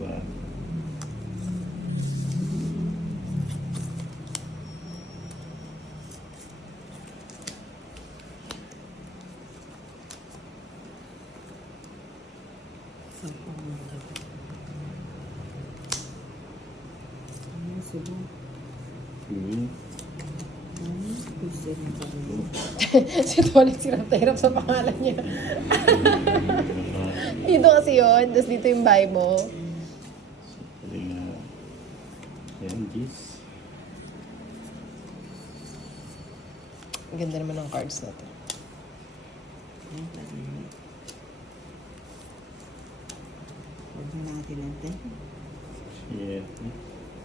pa. Si Tolix hirap sa pangalan niya. Dito kasi yun, tapos dito yung buy mo. Yan, Gis. Ang ganda naman ng cards na to. Huwag na natin natin. Shit.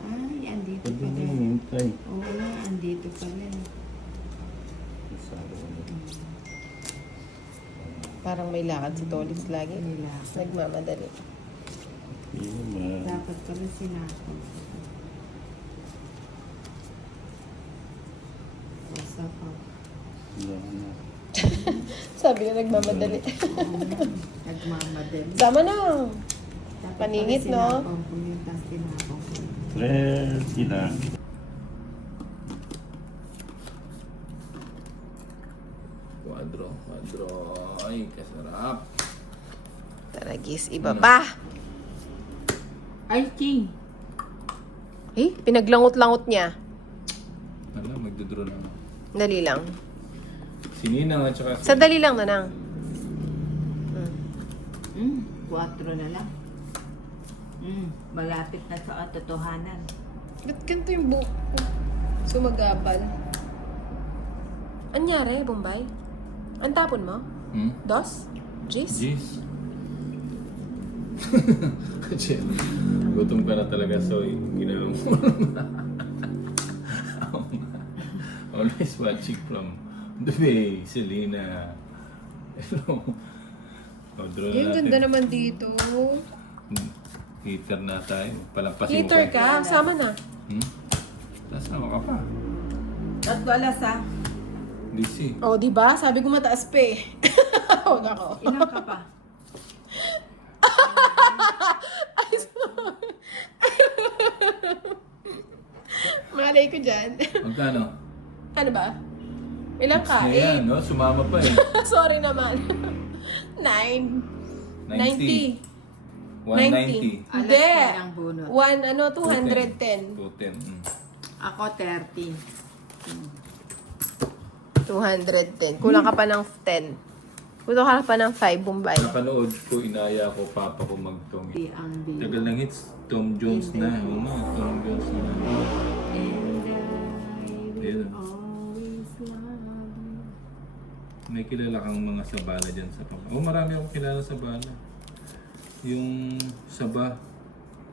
Ay, andito Pwede pala. na yung hintay. Oo, andito pala. Parang may lakad si Tolix lagi. May lakad. Nagmamadali. Dapat pala sinako. Basta pa. Sabi niya nagmamadali. Nagmamadali. Sama na. Dapat Paningit, pala no? sinakong ko yung tas tinakong ko. Rare sila. Quadro. Ay, kasarap. Taragis, iba pa. Ay, King! Eh, pinaglangot-langot niya. Ano, magdodraw na ako. Dali lang. Sininang at saka... Sa dali lang na lang. 4 na lang. Malapit na sa katotohanan. Ba't ganito yung buhok ko? Sumagabal. Anyari, Bombay? Ang tapon mo? Dos? Jis? Jeez. Gutom ka na talaga, so ginawa mo. Always watching from the bay, Selena. Hello. Draw na Yung natin. ganda naman dito. Heater na tayo. Palampasin Heater mo ka? Sama na. Kasama ka pa. At alas ha? DC. Oh, di ba? Sabi ko mataas pa eh. Oh, nako. Ilang ka pa? Ay, sorry. Malay ko dyan. Magkano? Ano ba? Ilang ka? Ayan, no? Sumama pa eh. Sorry naman. 9. 90. 190. Hindi. Alas ng bunot. 210. 210. Ako 30. 210. Kulang ka pa ng 10. Kulang ka pa ng 5, Bombay. Napanood ko, inaya ko, papa ko mag-Tom. Di ang di. Tagal ng hits, Tom Jones na. Oo nga, Tom Jones na. And I Ayun. will always love you. May kilala kang mga sabala dyan sa papa. Oh, marami akong kilala sa bala. Yung saba.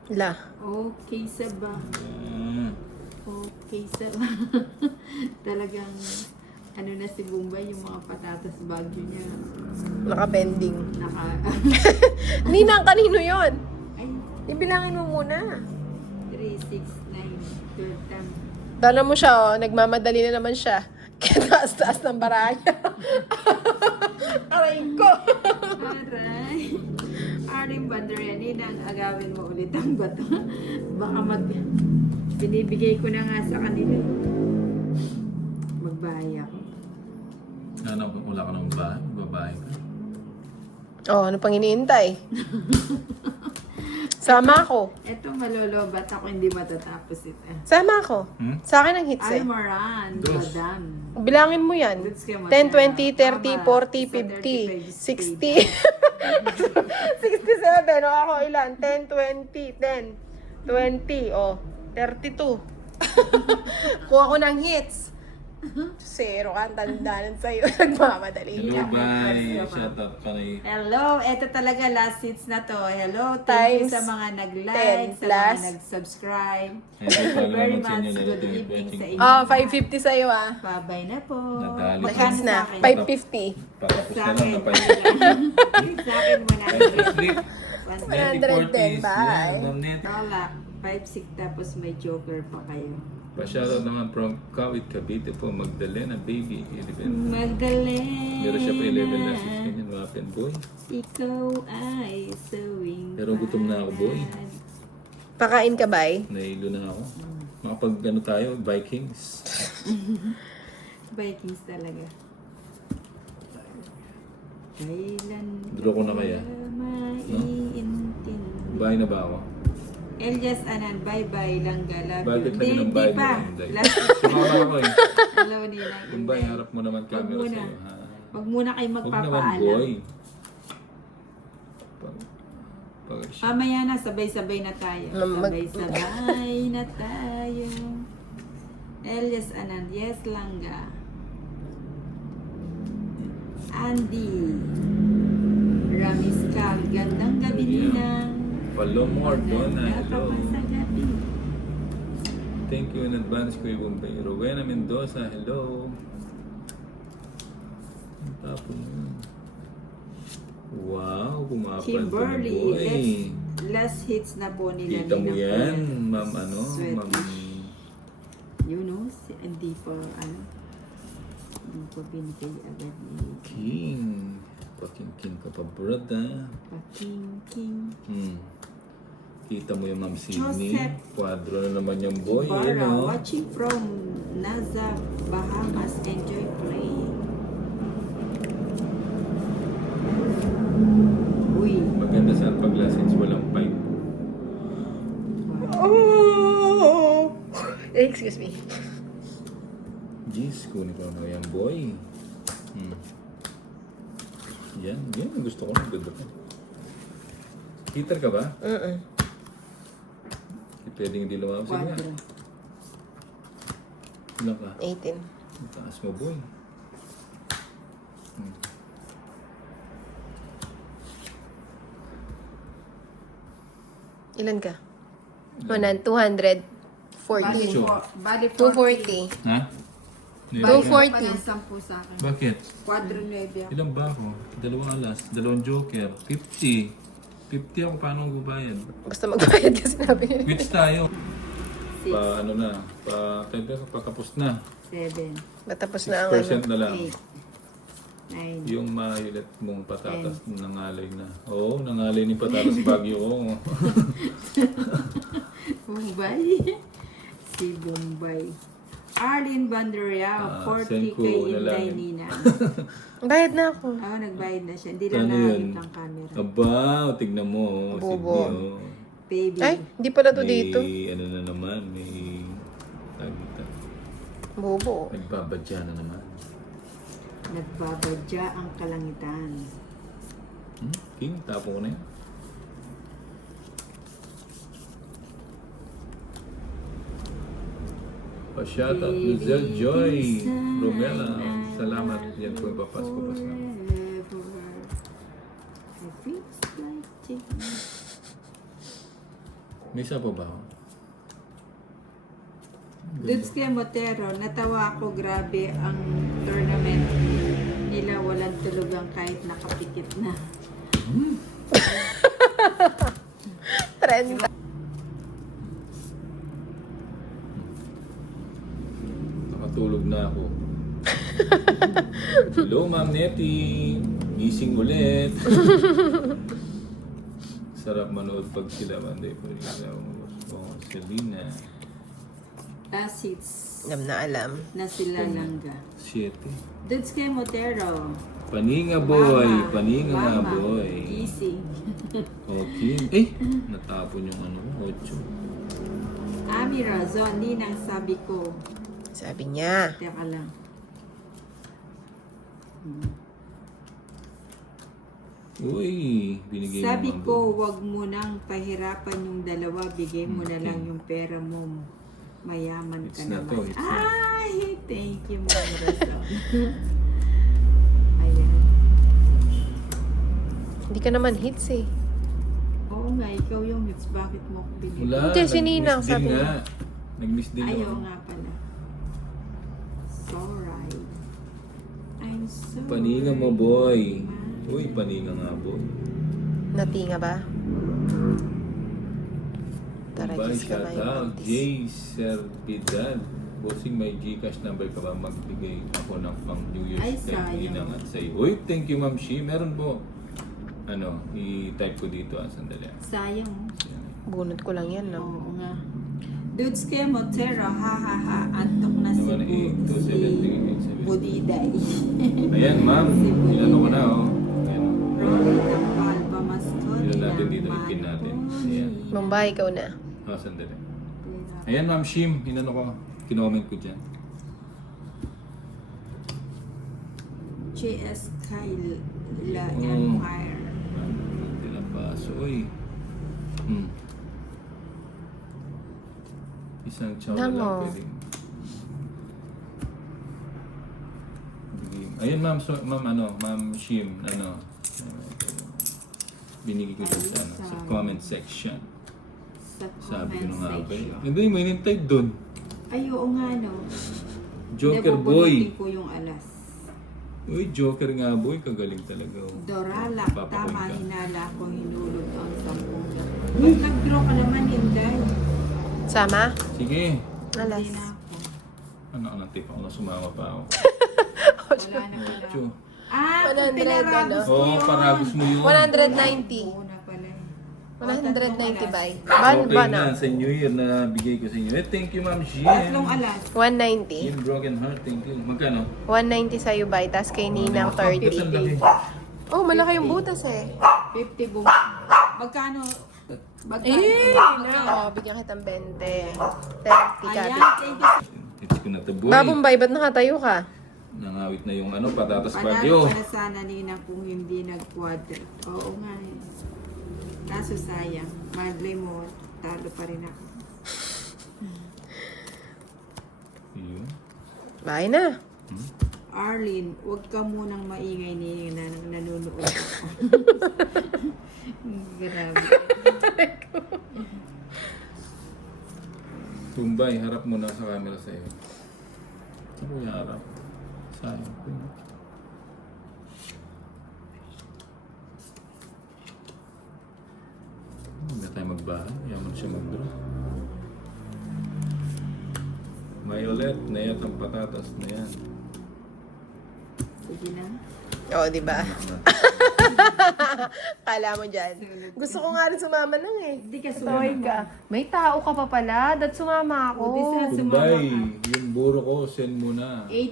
La. Okay, Saba. Okay, Saba. Talagang, ano na si Bombay, yung mga patatas bagyo niya. Naka-pending. Ay, Ninang, kanino yon? Ibilangin mo muna. 3, 6, 9, third time. Dala mo siya, oh. Nagmamadali na naman siya. Kaya taas-taas ng baraya. Aray ko. Aray. Aring Bandariani nang agawin mo ulit ang bato. Baka binibigay ko na nga sa kanila. Magbahay ako. Ano, wala ka ng bahay, babae ka. Oh, ano pang iniintay? Sama ako. Eto malolobat ako, hindi matatapos ito. Sama ako. Sa akin ang hits eh. Almoran, Dos. madam. Bilangin mo yan. Goods ka mo, 10, 20, 30, Tama. 40, 50, 60. 67. O ako ilan? 10, 20, 10, 20. O, 32. Kuha ko ng hits. Zero ka, ang tandaan sa'yo. Nagmamadali Hello, ka. bye. Shout out ka na Hello, eto talaga last hits na to. Hello, thank you Times sa mga nag-like, 10 sa mga plus. nag-subscribe. Very Very much good evening sa inyo. Ah, 550 sa'yo ah. Bye-bye na po. Nadali. The hits na. Sa akin? 550. Patapos Sa na lang akin, na pa sa akin, 110, 100. bye. Wala. 5-6 tapos may joker pa kayo. Pa-shoutout naman from Kawit, Cavite po, Magdalena, baby, 11. Magdalena. Meron siya pa 11 na 6 ganyan, wapen boy. Ikaw ay sewing. Pero gutom na ako, boy. Kakain ka ba eh? Nahilo na ako. Makapag ano tayo, Vikings. Vikings talaga. Kailan Draw ko na kaya? maiintindi? Bahay na ba ako? Elias Anan, bye-bye lang galab. Bakit lagi ng bye pa. mo, Inday? Last Sumama ako eh. hello nila. Yung bahay, harap mo naman camera Wag muna. sa'yo. Ha? Wag muna kayo Huwag naman, magpapaalam. boy. Mamaya na, sabay-sabay na tayo. Sabay-sabay na tayo. Elias Anan, yes langga. Andy Ramiskal, gandang gabi ninang. Palomor, Donna. Ganda Hello. pa sa gabi. Thank you in advance, Kuya Bombay. Rowena Mendoza, hello. Ang tapon mo yun. Wow, kumapal Kimberly, last hits na po nila. Kita mo Ninang yan, Kuya. ma'am ano, Sweet. ma'am. You know, hindi pa, hindi pa binigay agad ni King. Paking-king ka pa, brother. Paking. Kita mo yung ma'am Sydney. Joseph. Quadro na naman yung boy, Ibarra, ano? watching from Naza, Bahamas. Enjoy playing. Uy. Maganda sa pag-lessons, walang pipe. Oh! Excuse me. Jeez, kunin ko na yung boy. Yan ang gusto ko. Ganda ko. Hitter ka ba? Pwedeng hindi lumabas. Sige nga. Quadro. Ilan ka? 18. Ang taas mo, boy. Ilan ka? 240. Bali 240. Ha? 240. 10 sa akin. Bakit? Quadro 9. Ilan ba ako? Dalawang alas, dalawang joker, 50. 50 ako, paano ako bayad? Basta magbayad ka sinabi niya. Which tayo? 6, Pa ano na, patapos na. 7, Matapos na ang 6% ano. na lang. 8, 9. Yung mahilit mong patatas nangalay na. Oo, nangalay ni patatas Bagyo ko. Bombay. Si Bombay. Arlene Banderiao, 40 send ko kay na lang. Inday Nina. Bayad na ako. Nagbayad na siya. Hindi lang Ano yun? nakakit ang camera. Aba, tignan mo. Bobo. Sydney, oh. Baby. Ay, hindi pala to May, dito. ano na naman, may... tagita. Bobo. Nagbabadya na naman. Nagbabadya ang kalangitan. King, tapo ko na yun. Pa-shoutout, Luzelle Joy, Romela. Salamat. Yan po yung papasko pa sa May isa pa ba? Dudes kay Motero, natawa ako, grabe ang tournament nila, walang tulugan kahit nakapikit na. 30. Nakatulog na ako. Hello, Ma'am Nettie. Gising ulit. Sarap manood pag sila Monday po rin. Selena. Assets Alam na alam. na sila langga. 7. Dudes kay Motero. Paninga boy. Mama, Paninga nga mama, boy. Gising. Okay. Natapon yung ano, 8. Ami Razon, ninang sabi ko. Sabi niya. Teka lang. Uy, binigay mo Sabi ang ko, wag mo nang pahirapan yung dalawa, bigay mo na lang yung pera mo. Mayaman ka It's na naman. to, it's na. Ay, thank you, Ma'am Razon. Ayan. Hindi ka naman hits eh. Oo nga, ikaw yung hits. Bakit mo ko binigay? Wala, Hindi, si Ninang, nag-miss din sabi nga. niya. Nag-miss din Ayaw ako. nga pala. Sorry. I'm sorry. Paninga mo boy. Uy, paninga nga boy. Natinga ba? Tara, Bye, kiss ka shout na out. Jay Servidad. Bossing, may Gcash number ka ba? Magbigay ako ng pang New Year's Ay, Day. sayang. Hinangan sa'yo. Uy, thank you, Ma'am Shi. Meron po. I-type ko dito. Sandali. Sayang. Yan. Bunot ko lang yan, no? Oo nga. Dudes kay Motero, ha ha ha. Antok na si, Naman, si 270, 870. Budiday. Ayan, ma'am. Inano ko na, oh. Ayan, oh. Rolly Kampal, Pamasconi Yun natin ng dito, ipin natin. Ayan. Mumbai, ikaw na. Oh, sandali. Ayan, ma'am Shim. Inano ko. Kinoment ko dyan. JS Kyla Oh. Empire. Tinapaso. Uy. Isang chow na lang Damo. pwede. Ayun, ma'am. So, ma'am Shim. Binigay ko dyan sa comment section. Sa Sabi ko comment na nga ba section. Hindi, may nintay doon. Ay, oo nga, no. Joker Nabubunutin boy. ko yung alas. Uy, Joker nga boy. Kagaling talaga. Oh. Doralak, Papakoy tama, ka. hinala ko, hinulog ang 10. Pag nag-draw ka naman, Inday. Sama? Sige. Alas. Hindi na ako. Ano, tip ako na sumama pa ako. Wala na pala. Ocho. Ah, 100 pinaragos ko Oo, yun. paragos mo yun. 190. Oo na pala. 190 by. Okay Ba na, na? sa New Year na bigay ko sa inyo. Thank you, Ma'am Jean. Tatlong alas. 190. Jean Broken Heart, thank you. Magkano? 190 sa'yo, bay. Tapos kay Ninang 30. Ang laki. Oh, malaki yung butas eh. 50 bum. Magkano? Eh, no. Bigyan kitang 20. 30 ka. Ayan, thank you. It's ko na to, boy. Babombay, ba't nakatayo ka? Nangawit na yung patatas Panalo bagyo. para sana nina kung hindi nag-quadra. Oo nga eh. Kaso sayang. Madlay mo, talo pa rin ako. Yun. Bye na. Arlene, huwag ka munang maingay ni na nanonood ako. Grabe. Tumbay, harap mo na sa camera sa'yo. Saan ko yung harap? Sayang ko yun. Huwag na tayo magbahan. Yaman siya mag-draw. Violet, nayat ang patatas na yan. Sige na. Oo, di ba? Kala mo dyan. Gusto ko nga rin sumama nang eh. Hindi ka Tawag ka. May tao ka pa pala. That sumama ako. O, di sana sumama Tumbay, ka. yung buro ko, send mo na. 8